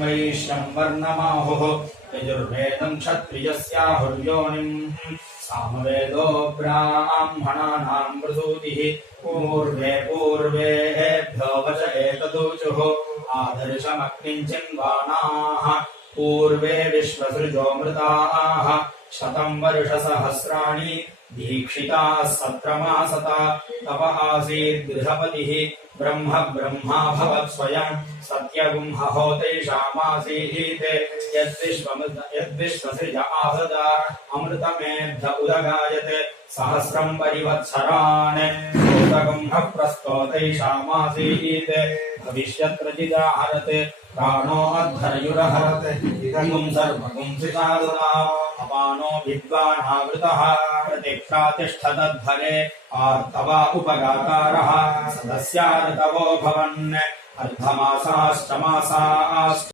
वैश्रम्वर्णमाहुः यजुर्वेदं क्षत्रियस्याहुर्योनिम् सामवेदो ब्राह्मणानां प्रसूतिः पूर्वेभ्यो वच एतदूचुः आदर्शमग्निञ्चिन्वानाः पूर्वे विश्वसृजोऽमृताः शतं वर्षसहस्राणि दीक्षिताः सत्रमासता तप आसीत् गृहपतिः ब्रह्माभवत् स्वयं सत्यगुंहहोतैषामासीत् यद्विश्वसृज आसदा अमृतमेभ्य उदगायते सहस्रं परिवत्सरान् भूतगुंहः प्रस्तोतैषामासीत् भविष्यत्रचिदाहरत् प्राणो अध्वर्युरहरत् इदं सर्वगुंसितासदा अपानो विद्वानावृतः प्रतिष्ठतध्वरे आर्तवा उपगातारः सदस्या ऋतवो भवन् अर्धमासाश्च मासाश्च